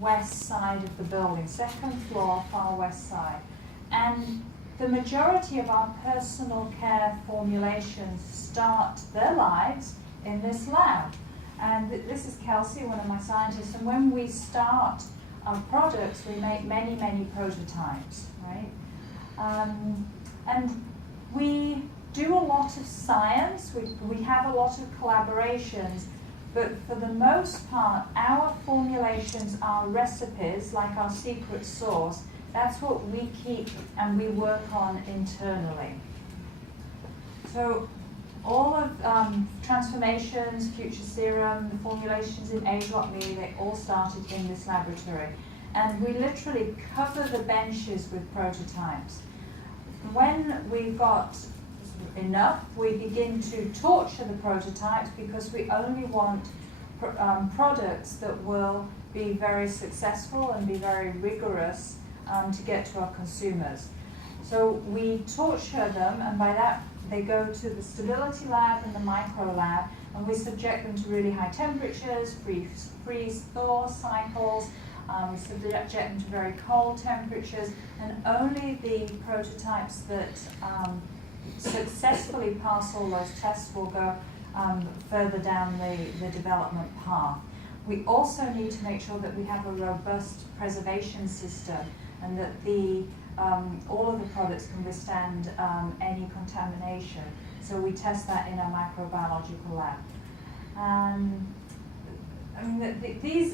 west side of the building, second floor, far west side. And the majority of our personal care formulations start their lives in this lab. And this is Kelsey, one of my scientists, and when we start our products, we make many, many prototypes, right? And we do a lot of science, we have a lot of collaborations, but for the most part, our formulations are recipes, like our secret sauce. That's what we keep and we work on internally. So all of transformations, future serum, the formulations in Age Lock Me, they all started in this laboratory. And we literally cover the benches with prototypes. When we've got enough, we begin to torture the prototypes because we only want products that will be very successful and be very rigorous to get to our consumers. So we torture them, and by that they go to the stability lab and the micro lab, and we subject them to really high temperatures, freeze-thaw cycles. We subject them to very cold temperatures, and only the prototypes that successfully pass all those tests will go further down the development path. We also need to make sure that we have a robust preservation system, and that all of the products can withstand any contamination. So we test that in our microbiological lab. I mean,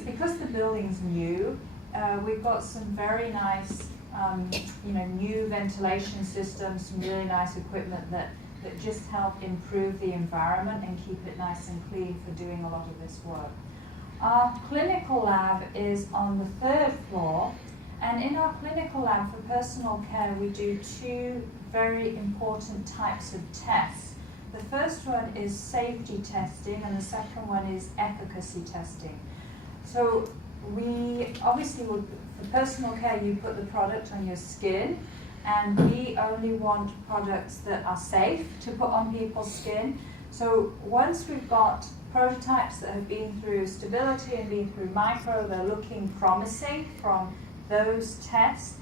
because the building's new, we've got some very nice, new ventilation systems, some really nice equipment that just help improve the environment and keep it nice and clean for doing a lot of this work. Our clinical lab is on the 3rd floor, and in our clinical lab for personal care, we do 2 very important types of tests. The first one is safety testing, and the second one is efficacy testing. So we obviously would, for personal care, you put the product on your skin, and we only want products that are safe to put on people's skin. So once we've got prototypes that have been through stability and been through micro, they're looking promising from those tests,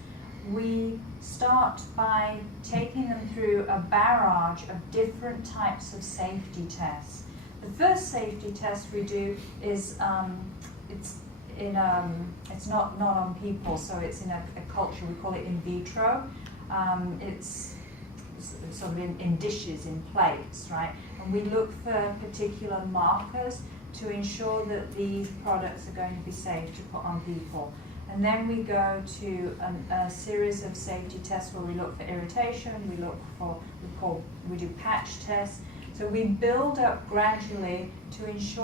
we start by taking them through a barrage of different types of safety tests. The first safety test we do is it's not on people, so it's in a culture, we call it in vitro. It's sort of in dishes, in plates, right? And we look for particular markers to ensure that these products are going to be safe to put on people. And then we go to a series of safety tests where we look for irritation, we do patch tests. So we build up gradually to ensure